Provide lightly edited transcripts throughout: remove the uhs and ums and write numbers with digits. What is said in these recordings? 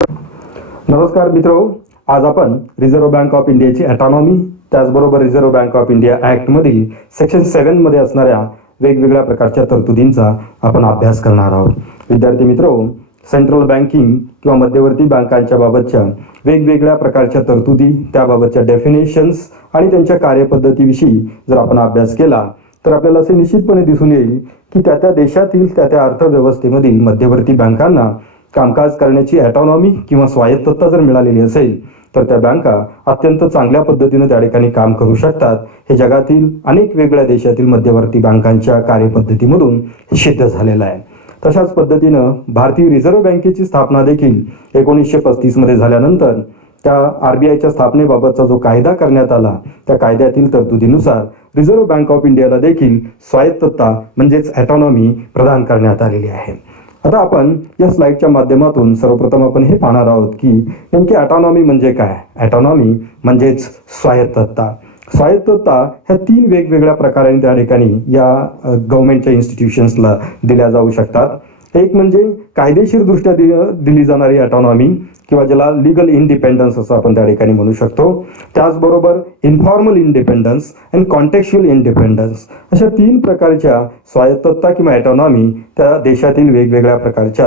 नमस्कार मित्रो, आज आपण रिझर्व्ह बँक ऑफ इंडियाची ऑटोनॉमी त्याचबरोबर रिझर्व्ह बँक ऑफ इंडिया ॲक्टमधील सेक्शन 7 मध्ये असणाऱ्या वेगवेगळ्या प्रकारच्या तरतुदींचा आपण अभ्यास करणार आहोत. विद्यार्थी मित्रो, सेंट्रल बँकिंग किंवा मध्यवर्ती बँकांच्या बाबतच्या वेगवेगळ्या प्रकारच्या तरतुदी, त्याबाबतच्या डेफिनेशन्स आणि त्यांच्या कार्यपद्धतीविषयी जर आपण अभ्यास केला तर आपल्याला असे निश्चितपणे दिसून येईल की त्या देशातील त्या अर्थव्यवस्थेमधील मध्यवर्ती बँकांना कामकाज करण्याची ऑटोनॉमी किंवा स्वायत्तता जर मिळालेली असेल तर त्या बँका अत्यंत चांगल्या पद्धतीने त्या ठिकाणी काम करू शकतात. हे जगातील अनेक वेगळ्या देशातील मध्यवर्ती बँकांच्या कार्यपद्धतीमधून सिद्ध झालेलं आहे. तशाच पद्धतीनं भारतीय रिझर्व्ह बँकेची स्थापना देखील 1935 मध्ये झाल्यानंतर त्या RBIच्या स्थापनेबाबतचा जो कायदा करण्यात आला त्या कायद्यातील तरतुदीनुसार रिझर्व्ह बँक ऑफ इंडियाला देखील स्वायत्तता म्हणजेच ऑटोनॉमी प्रदान करण्यात आलेली आहे. आता आपण या स्लाइडच्या माध्यमातून सर्वप्रथम आपण हे पाहणार आहोत की नेमकी ऑटोनॉमी म्हणजे काय. ऑटोनॉमी म्हणजेच स्वायत्तता. स्वायत्तता ह्या 3 वेगवेगळ्या प्रकारांनी त्या ठिकाणी या गव्हर्नमेंटच्या इन्स्टिट्यूशन्सला दिल्या जाऊ शकतात. एक म्हणजे कायदेशीर दृष्ट्या दिली जाणारी ऑटोनॉमी किंवा ज्याला लीगल इंडिपेंडन्स असं आपण त्या ठिकाणी म्हणू शकतो. त्याचबरोबर इन्फॉर्मल इंडिपेंडन्स अँड कॉन्टेक्च्युअल इंडिपेंडन्स अशा 3 प्रकारच्या स्वायत्तता किंवा ऑटोनॉमी त्या देशातील वेगवेगळ्या प्रकारच्या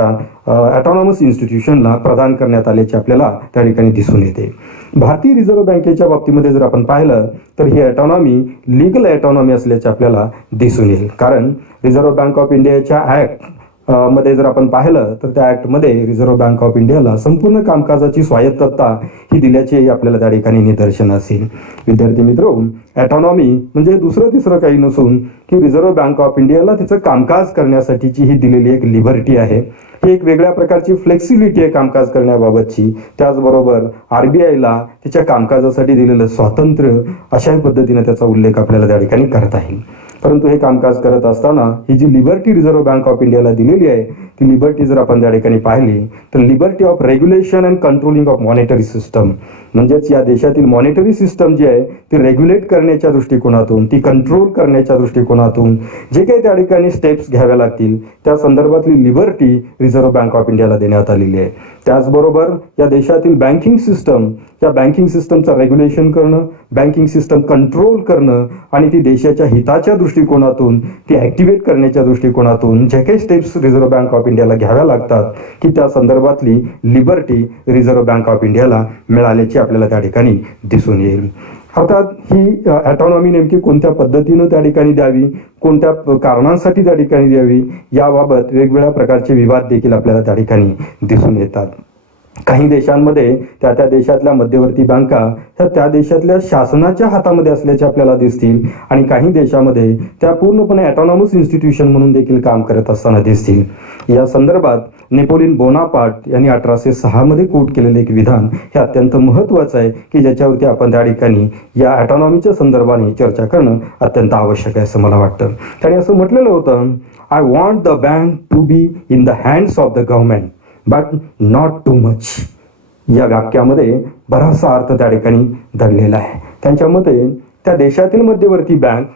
ऑटोनॉमस इन्स्टिट्यूशनला प्रदान करण्यात आल्याचे आपल्याला त्या ठिकाणी दिसून येते. भारतीय रिझर्व्ह बँकेच्या बाबतीमध्ये जर आपण पाहिलं तर ही ऑटोनॉमी लीगल ऑटोनॉमी असल्याचे आपल्याला दिसून येईल. कारण रिझर्व्ह बँक ऑफ इंडियाच्या ॲक्ट मध्ये जर आपण पाहिलं तर त्या ॲक्टमध्ये रिझर्व्ह बँक ऑफ इंडियाला संपूर्ण कामकाजाची स्वायत्तता ही दिल्याचे आपल्याला त्या ठिकाणी निदर्शन असेल. विद्यार्थी मित्रो, ऑटोनॉमी म्हणजे दुसरं तिसरं काही नसून की रिझर्व्ह बँक ऑफ इंडियाला तिचं कामकाज करण्यासाठीची ही दिलेली एक लिबर्टी आहे. ही एक वेगळ्या प्रकारची फ्लेक्सिबिलिटी आहे कामकाज करण्याबाबतची. त्याचबरोबर RBIला तिच्या कामकाजासाठी दिलेलं स्वातंत्र्य अशा पद्धतीने त्याचा उल्लेख आपल्याला त्या ठिकाणी करता येईल. परंतु हे कामकाज करत असताना ही जी लिबर्टी रिझर्व्ह बँक ऑफ इंडियाला दिलेली आहे ती लिबर्टी जर आपण त्या ठिकाणी पाहिली तर liberty of regulation and controlling of monetary system म्हणजेच या देशातील मॉनिटरी सिस्टम जी आहे ती रेग्युलेट करण्याच्या दृष्टिकोनातून, ती कंट्रोल करण्याच्या दृष्टिकोनातून जे काही त्या ठिकाणी स्टेप्स घ्याव्या लागतील त्या संदर्भातली लिबर्टी रिझर्व्ह बँक ऑफ इंडियाला देण्यात आलेली आहे. त्याचबरोबर या देशातील बँकिंग सिस्टम, या बँकिंग सिस्टमचं रेग्युलेशन करणं, बँकिंग सिस्टम कंट्रोल करणं आणि ती देशाच्या हिताच्या दृष्टिकोनातून ती ॲक्टिवेट करण्याच्या दृष्टिकोनातून जे काही स्टेप्स रिझर्व्ह बँक ऑफ इंडियाला घ्याव्या लागतात की त्या संदर्भातली लिबर्टी रिझर्व्ह बँक ऑफ इंडियाला मिळाल्याची आपल्याला त्या ठिकाणी दिसून येईल. अर्थात ही ऑटोनॉमी नेमकी कोणत्या पद्धतीनं त्या ठिकाणी द्यावी, कोणत्या कारणांसाठी त्या ठिकाणी द्यावी याबाबत वेगवेगळ्या प्रकारचे विवाद देखील आपल्याला त्या ठिकाणी दिसून येतात. काही देशांमध्ये त्या देशातल्या मध्यवर्ती बँका त्या देशातल्या शासनाच्या हातामध्ये असल्याचे आपल्याला दिसतील आणि काही देशामध्ये त्या पूर्णपणे ऑटोनॉमस इन्स्टिट्यूशन म्हणून देखील काम करत असताना दिसतील. या संदर्भात नेपोलियन बोनापार्ट यांनी 1806 मध्ये कोट केलेले एक विधान हे अत्यंत महत्त्वाचं आहे की ज्याच्यावरती आपण त्या ठिकाणी या ऑटोनॉमीच्या संदर्भाने चर्चा करणं अत्यंत आवश्यक आहे असं मला वाटतं. त्याने असं म्हटलेलं होतं, I want the bank to be in the hands of the government but not too much. या वाक्यामध्ये बराचसा अर्थ त्या ठिकाणी दडलेला आहे. त्यांच्या मते त्या देशातील मध्यवर्ती बँक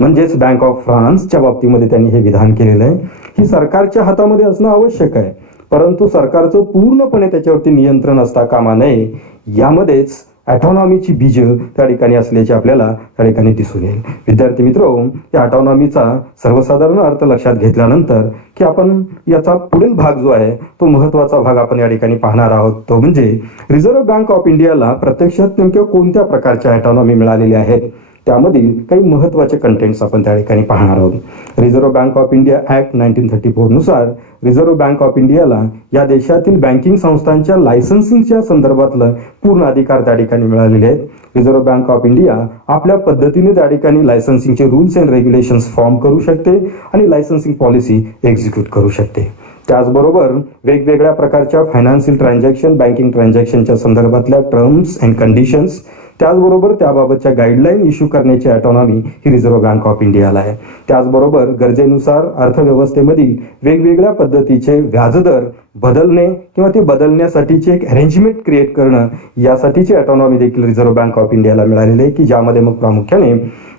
म्हणजेच बँक ऑफ फ्रान्सच्या बाबतीमध्ये त्यांनी हे विधान केलेलं आहे ही सरकारच्या हातामध्ये असणं आवश्यक आहे, परंतु सरकारचं पूर्णपणे त्याच्यावरती नियंत्रण असता कामा नये. यामध्येच ऑटोनॉमीची बीज त्या ठिकाणी असल्याचे आपल्याला त्या ठिकाणी दिसून येईल. विद्यार्थी मित्रो, या ऑटोनॉमीचा सर्वसाधारण अर्थ लक्षात घेतल्यानंतर की आपण याचा पुढील भाग जो आहे तो महत्त्वाचा भाग आपण या ठिकाणी पाहणार आहोत. तो म्हणजे रिझर्व्ह बँक ऑफ इंडियाला प्रत्यक्षात नेमक्या कोणत्या प्रकारच्या ऑटोनॉमी मिळालेल्या आहेत त्यामधील काही महत्त्वाचे कंटेंट्स आपण त्या ठिकाणी पाहणार आहोत. Reserve bank of India act 1934 नुसार रिझर्व्ह बँक ऑफ इंडियाला या देशातील बँकिंग संस्थांच्या लायसन्सिंगच्या संदर्भातलं पूर्ण अधिकार त्या ठिकाणी मिळालेले आहेत. रिझर्व्ह बँक ऑफ इंडिया आपल्या पद्धतीने त्या ठिकाणी लायसन्सिंगचे रूल्स अँड रेग्युलेशन्स फॉर्म करू शकते आणि लायसन्सिंग पॉलिसी एक्झिक्यूट करू शकते. त्याचबरोबर वेगवेगळ्या प्रकारच्या फायनान्शियल ट्रान्झॅक्शन, बँकिंग ट्रान्झॅक्शनच्या संदर्भातल्या टर्म्स अँड कंडिशन्स, त्याचबरोबर त्याबाबतच्या गाईडलाईन इश्यू करण्याची autonomy he reserve bank of इंडियाला आहे. त्याचबरोबर गरजेनुसार अर्थव्यवस्थेमधील वेगवेगळ्या पद्धतीचे व्याजदर बदलणे किंवा ते बदलण्यासाठीचे एक अरेंजमेंट क्रिएट करणं यासाठीची ऑटोनॉमी देखील रिझर्व्ह बँक ऑफ इंडियाला मिळालेली आहे की ज्यामध्ये मग प्रामुख्याने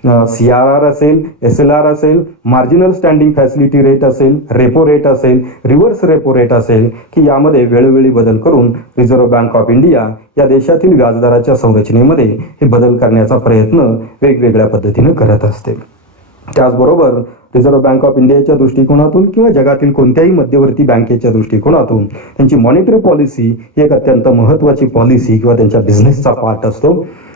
CRR असेल, SLR असेल, मार्जिनल स्टँडिंग फॅसिलिटी रेट असेल, रेपो रेट असेल, रिव्हर्स रेपो रेट असेल, की यामध्ये वेळोवेळी बदल करून रिझर्व्ह बँक ऑफ इंडिया या देशातील व्याजदराच्या संरचनेमध्ये हे बदल करण्याचा प्रयत्न वेगवेगळ्या पद्धतीने करत असते. त्याचबरोबर रिझर्व्ह बँक ऑफ इंडियाच्या दृष्टिकोनातून किंवा जगातील कोणत्याही मध्यवर्ती बँकेच्या दृष्टिकोनातून त्यांची मॉनिटरी पॉलिसी ही एक अत्यंत महत्त्वाची पॉलिसी किंवा त्यांच्या बिझनेसचा पार्ट असतो,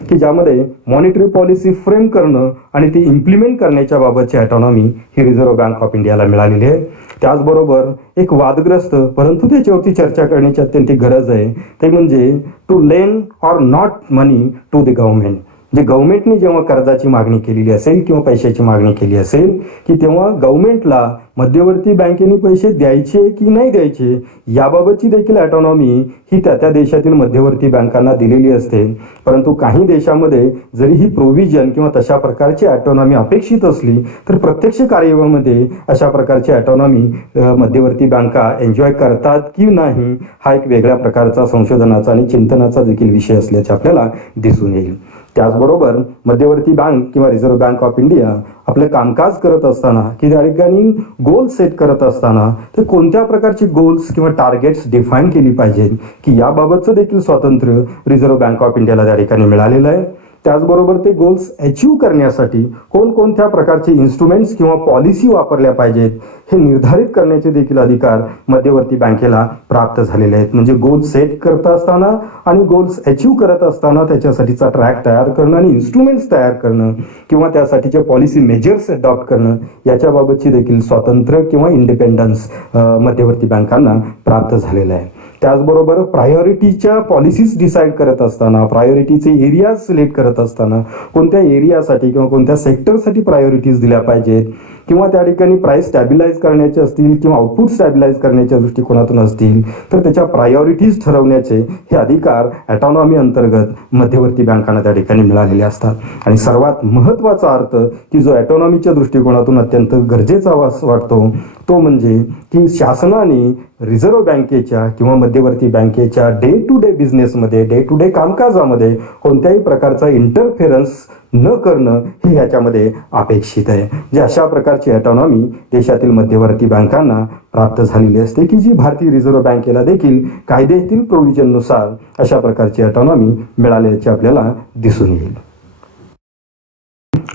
की ज्यामध्ये मॉनिटरी पॉलिसी फ्रेम करणं आणि ती इम्प्लिमेंट करण्याच्या बाबतची ऑटॉनॉमी ही रिझर्व्ह बँक ऑफ इंडियाला मिळालेली आहे. त्याचबरोबर एक वादग्रस्त परंतु त्याच्यावरती चर्चा करण्याची अत्यंत गरज आहे, ते म्हणजे to lend or not money to the government. जे गव्हर्नमेंटने जेव्हा कर्जाची मागणी केलेली असेल किंवा पैशाची मागणी केली असेल, की तेव्हा गव्हर्नमेंटला मध्यवर्ती बँकेने पैसे द्यायचे की नाही द्यायचे याबाबतची देखील ऑटॉनॉमी ही त्या देशातील मध्यवर्ती बँकांना दिलेली असते. परंतु काही देशामध्ये जरी ही प्रोव्हिजन किंवा तशा प्रकारची ऑटॉनॉमी अपेक्षित असली तर प्रत्यक्ष कार्यवाहीमध्ये अशा प्रकारची ऑटॉनॉमी मध्यवर्ती बँका एन्जॉय करतात की नाही हा एक वेगळ्या प्रकारचा संशोधनाचा आणि चिंतनाचा देखील विषय असल्याचे आपल्याला दिसून येईल. त्याचबरोबर मध्यवर्ती बँक किंवा रिझर्व्ह बँक ऑफ इंडिया आपले कामकाज करत असताना की त्या ठिकाणी गोल सेट करत असताना ते कोणत्या प्रकारची गोल्स किंवा टार्गेट्स डिफाईन केली पाहिजेत की याबाबतचं देखील स्वातंत्र्य रिझर्व्ह बँक ऑफ इंडियाला त्या ठिकाणी मिळालेलं आहे. त्याचबरोबर ते गोल्स अचीव करण्यासाठी कोणकोणत्या प्रकारचे इन्स्ट्रुमेंट्स किंवा पॉलिसी वापरल्या पाहिजेत हे निर्धारित करण्याचे देखील अधिकार मध्यवर्ती बँकेला प्राप्त झालेले आहेत. म्हणजे गोल सेट करत असताना आणि गोल्स अचीव करत असताना त्याच्यासाठीचा ट्रॅक तयार करणं आणि इन्स्ट्रुमेंट्स तयार करणं किंवा त्यासाठीचे पॉलिसी मेजर्स अडॉप्ट करणं याच्याबाबतची देखील स्वातंत्र्य किंवा इंडिपेंडन्स मध्यवर्ती बँकांना प्राप्त झालेलं आहे. त्याचबरोबर प्रायोरिटीच्या पॉलिसीज डिसाईड करत असताना, प्रायोरिटीचे एरियाज सिलेक्ट करत असताना कोणत्या एरियासाठी किंवा कोणत्या सेक्टरसाठी प्रायोरिटीज दिल्या पाहिजेत किंवा त्या ठिकाणी प्राइस स्टॅबिलाइज करण्याचे असतील किंवा आउटपुट स्टॅबिलाइज करण्याच्या दृष्टिकोनातून असतील तर त्याच्या प्रायोरिटीज ठरवण्याचे हे अधिकार ऑटॉनॉमी अंतर्गत मध्यवर्ती बँकांना त्या ठिकाणी मिळालेले असतात. आणि सर्वात महत्त्वाचा अर्थ की जो ऑटॉनॉमीच्या दृष्टिकोनातून अत्यंत गरजेचा वाटतो तो म्हणजे की शासनाने रिझर्व्ह बँकेच्या किंवा मध्यवर्ती बँकेच्या डे टू डे बिझनेसमध्ये, डे टू डे कामकाजामध्ये कोणत्याही प्रकारचा इंटरफेरन्स न करणं हे याच्यामध्ये अपेक्षित आहे. जे अशा प्रकारची ऑटॉनॉमी देशातील मध्यवर्ती बँकांना प्राप्त झालेली असते की जी भारतीय रिझर्व्ह बँकेला देखील कायद्यातील प्रोव्हिजननुसार अशा प्रकारची ऑटॉनॉमी मिळाल्याचे आपल्याला दिसून येईल.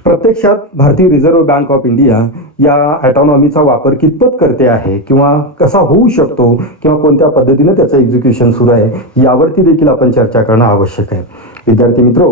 प्रत्यक्षात भारतीय रिझर्व्ह बँक ऑफ इंडिया या ऑटॉनॉमीचा वापर कितपत करते आहे किंवा कसा होऊ शकतो किंवा कोणत्या पद्धतीने त्याचं एक्झिक्युशन सुरू आहे यावरती देखील आपण चर्चा करणं आवश्यक आहे. विद्यार्थी मित्रो,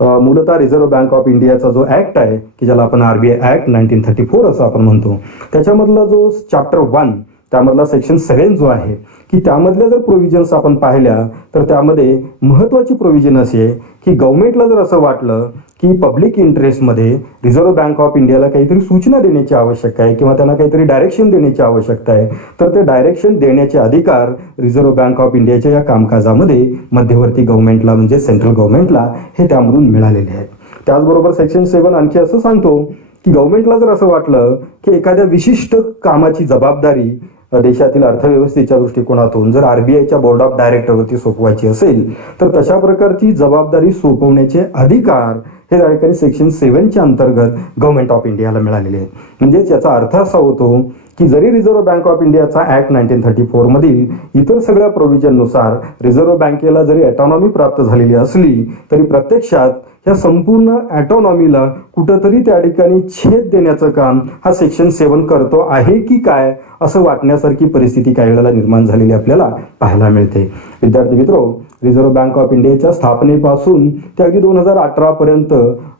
मूलतः रिझर्व्ह बँक ऑफ इंडियाचा जो ॲक्ट आहे की ज्याला आपण RBI ॲक्ट 1934 असं आपण म्हणतो, त्याच्यामधला जो चॅप्टर 1 त्यामधला सेक्शन 7 जो आहे की त्यामधल्या जर प्रोव्हिजन्स आपण पाहिल्या तर त्यामध्ये महत्त्वाची प्रोव्हिजन अशी आहे की गव्हर्नमेंटला जर असं वाटलं की पब्लिक इंटरेस्टमध्ये रिझर्व्ह बँक ऑफ इंडियाला काहीतरी सूचना देण्याची आवश्यकता आहे किंवा त्यांना काहीतरी डायरेक्शन देण्याची आवश्यकता आहे तर ते डायरेक्शन देण्याचे अधिकार रिझर्व्ह बँक ऑफ इंडियाच्या या कामकाजामध्ये मध्यवर्ती गव्हर्नमेंटला म्हणजे सेंट्रल गव्हर्नमेंटला हे त्यामधून मिळालेले आहेत. त्याचबरोबर सेक्शन 7 आणखी असं सांगतो की गव्हर्नमेंटला जर असं वाटलं की एखाद्या विशिष्ट कामाची जबाबदारी देशातील अर्थव्यवस्थेच्या दृष्टिकोनातून जर RBIच्या बोर्ड ऑफ डायरेक्टरवरती सोपवायची असेल तर तशा प्रकारची जबाबदारी सोपवण्याचे अधिकार हे त्या ठिकाणी सेक्शन 7च्या अंतर्गत गव्हर्नमेंट ऑफ इंडियाला मिळालेले आहेत. म्हणजेच याचा अर्थ असा होतो की जरी रिझर्व्ह बँक ऑफ इंडियाचा ॲक्ट 1934 मधील इतर सगळ्या प्रोव्हिजननुसार रिझर्व्ह बँकेला जरी ऑटॉनॉमी प्राप्त झालेली असली तरी प्रत्यक्षात या संपूर्ण ऑटॉनॉमीला कुठंतरी त्या ठिकाणी छेद देण्याचं काम हा सेक्शन 7 करतो आहे की काय असं वाटण्यासारखी परिस्थिती काही वेळेला निर्माण झालेली आपल्याला पाहायला मिळते. विद्यार्थी मित्रो, रिझर्व्ह बँक ऑफ इंडियाच्या स्थापनेपासून ते अगदी 2018 पर्यंत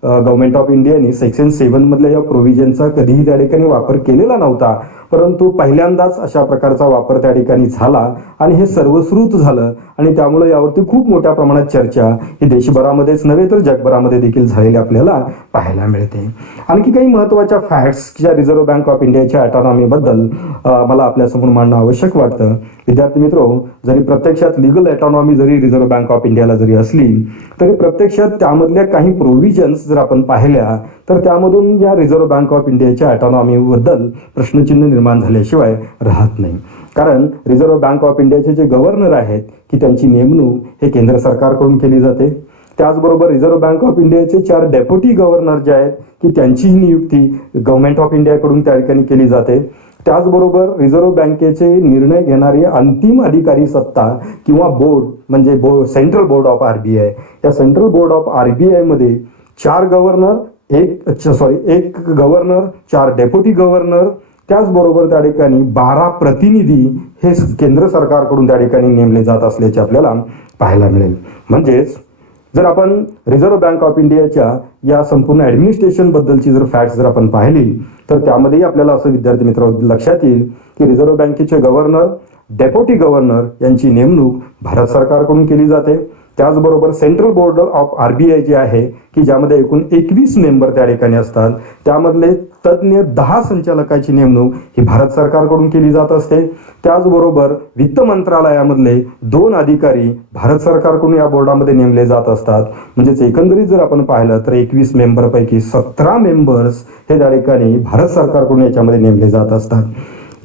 गव्हर्नमेंट ऑफ इंडियाने सेक्शन 7 मधल्या या प्रोव्हिजनचा कधीही त्या ठिकाणी वापर केलेला नव्हता. परंतु पहिल्यांदाच अशा प्रकारचा वापर त्या ठिकाणी झाला आणि हे सर्वश्रुत झालं आणि त्यामुळे यावरती खूप मोठ्या प्रमाणात चर्चा ही देशभरामध्येच नव्हे तर जगभरामध्ये देखील झालेली आपल्याला पाहायला मिळते. आणखी काही महत्त्वाच्या फॅक्ट्स ज्या रिझर्व्ह बँक ऑफ इंडियाच्या ऑटॉनॉमीबद्दल मला आपल्यासमोर मांडणं आवश्यक वाटतं. विद्यार्थी मित्रो, जरी प्रत्यक्षात लिगल ऑटॉनॉमी जरी रिझर्व्ह बँक ऑफ इंडियाला जरी असली तरी प्रत्यक्षात त्यामधल्या काही प्रोव्हिजन्स जर आपण पाहिल्या तर त्यामधून या रिझर्व्ह बँक ऑफ इंडियाच्या ऑटॉनॉमीबद्दल प्रश्नचिन्ह निर्माण झाल्याशिवाय राहत नाही. कारण रिझर्व्ह बँक ऑफ इंडियाचे जे गव्हर्नर आहेत की त्यांची नेमणूक हे केंद्र सरकारकडून केली जाते. त्याचबरोबर रिझर्व्ह बँक ऑफ इंडियाचे 4 डेप्युटी गव्हर्नर जे आहेत की त्यांचीही नियुक्ती गव्हर्नमेंट ऑफ इंडियाकडून त्या ठिकाणी केली जाते. त्याचबरोबर रिझर्व्ह बँकेचे निर्णय घेणारी अंतिम अधिकारी सत्ता किंवा बोर्ड म्हणजे सेंट्रल बोर्ड ऑफ RBI, या सेंट्रल बोर्ड ऑफ RBI मध्ये 4 गव्हर्नर, एक गव्हर्नर, 4 डेप्युटी गव्हर्नर, त्याचबरोबर त्या ठिकाणी 12 प्रतिनिधी हे केंद्र सरकारकडून त्या ठिकाणी नेमले जात असल्याचे आपल्याला पाहायला मिळेल. म्हणजेच जर आपण रिझर्व्ह बँक ऑफ इंडियाच्या या संपूर्ण ॲडमिनिस्ट्रेशन बद्दलची जर फॅक्ट्स जर आपण पाहिली तर त्यामध्येही आपल्याला असं विद्यार्थी मित्र लक्षात येईल की रिझर्व्ह बँकेचे गव्हर्नर, डेप्युटी गव्हर्नर यांची नेमणूक भारत सरकारकडून केली जाते. त्याचबरोबर सेंट्रल बोर्ड ऑफ RBI जे आहे की ज्यामध्ये एकूण 21 मेंबर त्या ठिकाणी असतात, त्यामधले तज्ज्ञ 10 संचालकाची नेमणूक ही भारत सरकारकडून केली जात असते. त्याचबरोबर वित्त मंत्रालयामधले 2 अधिकारी भारत सरकारकडून या बोर्डामध्ये नेमले जात असतात. म्हणजेच एकंदरीत जर आपण पाहिलं तर 21 मेंबरपैकी 17 मेंबर्स हे त्या ठिकाणी भारत सरकारकडून याच्यामध्ये नेमले जात असतात.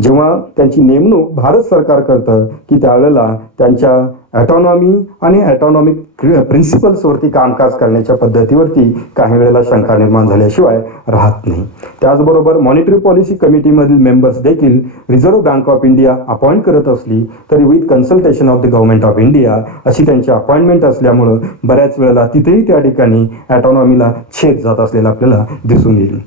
जेव्हा त्यांची नेमणूक भारत सरकार करतं की त्यावेळेला त्यांच्या ॲटॉनॉमी आणि ॲटॉनॉमिक प्रिन्सिपल्सवरती कामकाज करण्याच्या पद्धतीवरती काही वेळेला शंका निर्माण झाल्याशिवाय राहत नाही. त्याचबरोबर मॉनिटरी पॉलिसी कमिटीमधील मेंबर्स देखील reserve bank of India appoint करत असली तरी with consultation of the government of India अशी त्यांची अपॉइंटमेंट असल्यामुळं बऱ्याच वेळेला तिथेही त्या ठिकाणी ॲटॉनॉमीला छेद जात असलेला आपल्याला दिसून येईल.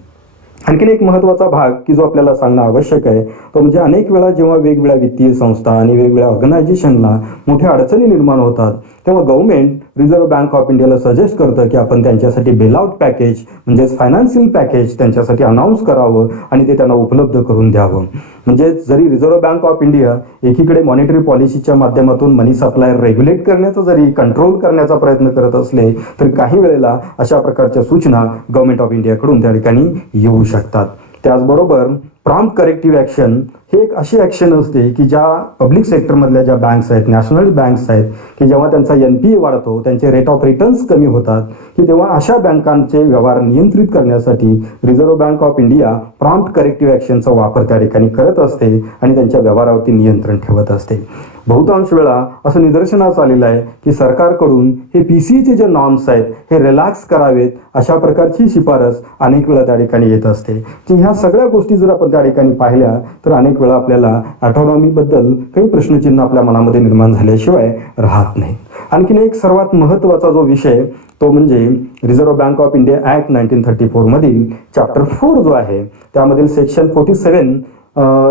आणखीन एक महत्त्वाचा भाग की जो आपल्याला सांगणं आवश्यक आहे तो म्हणजे अनेक वेळा जेव्हा वेगवेगळ्या वित्तीय संस्था आणि वेगवेगळ्या ऑर्गनायझेशनला मोठ्या अडचणी निर्माण होतात तेव्हा गव्हर्नमेंट रिझर्व्ह बँक ऑफ इंडियाला सजेस्ट करतं की आपण त्यांच्यासाठी बेलआउट पॅकेज म्हणजेच फायनान्शियल पॅकेज त्यांच्यासाठी अनाऊन्स करावं आणि ते त्यांना उपलब्ध करून द्यावं. म्हणजे जरी रिझर्व्ह बँक ऑफ इंडिया एकीकडे मॉनिटरी पॉलिसीच्या माध्यमातून मनी सप्लाय रेग्युलेट करण्याचा जरी कंट्रोल करण्याचा प्रयत्न करत असले तर काही वेळेला अशा प्रकारच्या सूचना गव्हर्नमेंट ऑफ इंडियाकडून त्या ठिकाणी येऊ शकतात. त्याचबरोबर प्रॉम्प्ट करेक्टिव्ह ॲक्शन हे एक अशी ॲक्शन असते की ज्या पब्लिक सेक्टरमधल्या ज्या बँक्स आहेत, नॅशनल बँक्स आहेत की जेव्हा त्यांचा NPA वाढतो, त्यांचे रेट ऑफ रिटर्न्स कमी होतात की तेव्हा अशा बँकांचे व्यवहार नियंत्रित करण्यासाठी reserve bank of India prompt corrective ॲक्शनचा वापर त्या ठिकाणी करत असते आणि त्यांच्या व्यवहारावरती नियंत्रण ठेवत असते. बहुतांश वेळा असं निदर्शनास आलेलं आहे की सरकारकडून हे PCAचे जे नॉर्म्स आहेत हे रिलॅक्स करावेत अशा प्रकारची शिफारस अनेक वेळा त्या ठिकाणी येत असते. की ह्या सगळ्या गोष्टी जर आपण त्या ठिकाणी पाहिल्या तर अनेक वेळा आपल्याला ॲटॉनॉमीबद्दल काही प्रश्नचिन्ह आपल्या मनामध्ये निर्माण झाल्याशिवाय राहत नाही. आणखीन एक सर्वात महत्त्वाचा जो विषय तो म्हणजे reserve bank of India act 1934 मधील चॅप्टर 4 जो आहे त्यामधील सेक्शन 47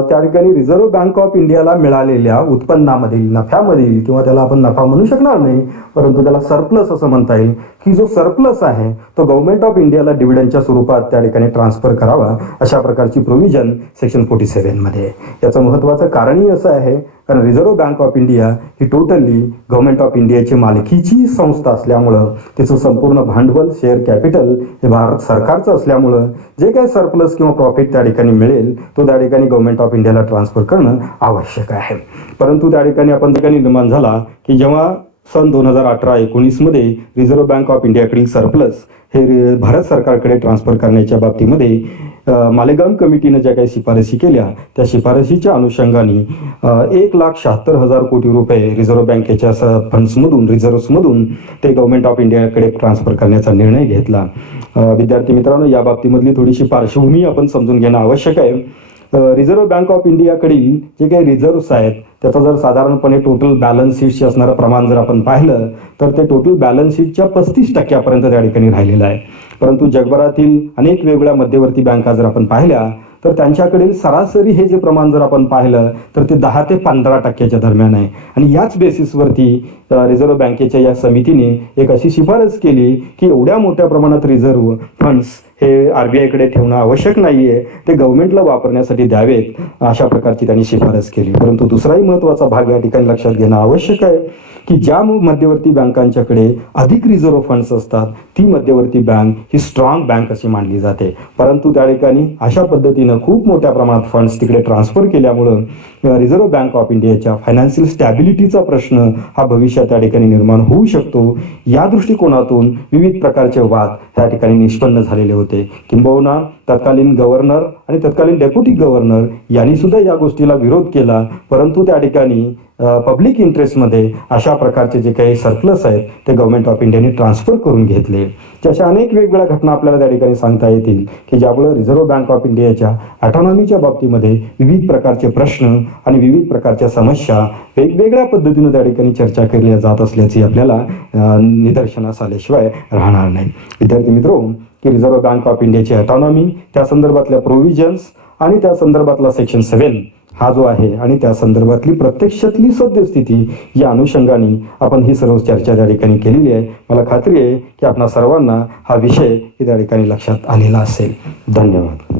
त्या ठिकाणी रिझर्व्ह बँक ऑफ इंडियाला मिळालेल्या उत्पन्नामधील नफ्यामधील किंवा त्याला आपण नफा म्हणू शकणार नाही परंतु त्याला सरप्लस असं म्हणता येईल की जो सरप्लस आहे तो गव्हर्नमेंट ऑफ इंडियाला डिव्हिडंडच्या स्वरूपात त्या ठिकाणी ट्रान्सफर करावा अशा प्रकारची प्रोव्हिजन सेक्शन 47 मध्ये आहे. याचं महत्त्वाचं कारणही असं आहे कारण reserve bank of India he totally government of इंडियाची मालकीची संस्था असल्यामुळं तिचं संपूर्ण भांडवल शेअर कॅपिटल हे भारत सरकारचं असल्यामुळं जे काही सरप्लस किंवा प्रॉफिट त्या ठिकाणी मिळेल तो त्या ठिकाणी गव्हर्नमेंट ऑफ इंडियाला ट्रान्सफर करणं आवश्यक आहे. परंतु त्या ठिकाणी आपण ठिकाणी निर्माण झाला की जेव्हा सन 2018-19 मध्ये रिझर्व्ह बँक ऑफ इंडियाकडील सरप्लस हे भारत सरकारकडे ट्रान्सफर करण्याच्या बाबतीमध्ये मालेगाम कमिटीनं ज्या काही शिफारसी केल्या त्या शिफारशीच्या अनुषंगाने 1,76,000 कोटी रुपये रिझर्व्ह बँकेच्या फंड्समधून रिझर्व्समधून ते गव्हर्नमेंट ऑफ इंडियाकडे ट्रान्सफर करण्याचा निर्णय घेतला. विद्यार्थी मित्रांनो या बाबतीमधली थोडीशी पार्श्वभूमी आपण समजून घेणं आवश्यक आहे. रिझर्व्ह बँक ऑफ इंडियाकडील जे काही रिझर्व्स आहेत त्याचा जर साधारणपणे टोटल बॅलन्स शीटचे असणारं प्रमाण जर आपण पाहिलं तर ते टोटल बॅलन्स शीटच्या 35% त्या ठिकाणी राहिलेलं आहे. परंतु जगभरातील अनेक वेगवेगळ्या मध्यवर्ती बँका जर आपण पाहिल्या तर त्यांच्याकडील सरासरी हे जे प्रमाण जर आपण पाहिलं तर ते 10 ते 15% दरम्यान आहे. आणि याच बेसिसवरती रिझर्व्ह बँकेच्या या समितीने एक अशी शिफारस केली की एवढ्या मोठ्या प्रमाणात रिझर्व्ह फंड्स हे RBIकडे ठेवणं आवश्यक नाहीये, ते गव्हर्नमेंटला वापरण्यासाठी द्यावेत अशा प्रकारची त्यांनी शिफारस केली. परंतु दुसराही महत्त्वाचा भाग या ठिकाणी लक्षात घेणं आवश्यक आहे की ज्या मध्यवर्ती बँकांच्याकडे अधिक रिझर्व्ह फंड्स असतात ती मध्यवर्ती बँक ही स्ट्रॉंग बँक अशी मानली जाते. परंतु त्या ठिकाणी अशा पद्धतीनं खूप मोठ्या प्रमाणात फंड्स तिकडे ट्रान्सफर केल्यामुळं रिझर्व्ह बँक ऑफ इंडियाच्या फायनान्शियल स्टॅबिलिटीचा प्रश्न हा भविष्यात त्या ठिकाणी निर्माण होऊ शकतो. या दृष्टिकोनातून विविध प्रकारचे वाद त्या ठिकाणी निष्पन्न झालेले होते. किंबहुना तत्कालीन गव्हर्नर आणि तत्कालीन डेप्युटी गव्हर्नर यांनी सुद्धा या गोष्टीला विरोध केला. परंतु त्या ठिकाणी पब्लिक इंटरेस्टमध्ये अशा प्रकारचे जे काही सर्क्युलर्स आहेत ते गव्हर्नमेंट ऑफ इंडियाने ट्रान्सफर करून घेतले. अशा अनेक वेगवेगळ्या घटना आपल्याला त्या ठिकाणी सांगता येतील की ज्यामुळे रिझर्व्ह बँक ऑफ इंडियाच्या ऑटॉनॉमीच्या बाबतीमध्ये विविध प्रकारचे प्रश्न आणि विविध प्रकारच्या समस्या वेगवेगळ्या पद्धतीने त्या ठिकाणी चर्चा केल्या जात असल्याची आपल्याला निदर्शनास आल्याशिवाय राहणार नाही. विद्यार्थी मित्रो, की रिझर्व्ह बँक ऑफ इंडियाची ऑटॉनॉमी, त्या संदर्भातल्या प्रोव्हिजन्स आणि त्या संदर्भातला सेक्शन 7 हा जो आहे आणि त्या संदर्भातली प्रत्यक्षातली सद्यस्थिती या अनुषंगाने आपण ही सर्व चर्चा त्या ठिकाणी केलेली आहे. मला खात्री आहे की आपणा सर्वांना हा विषय त्या ठिकाणी लक्षात आलेला असेल. धन्यवाद.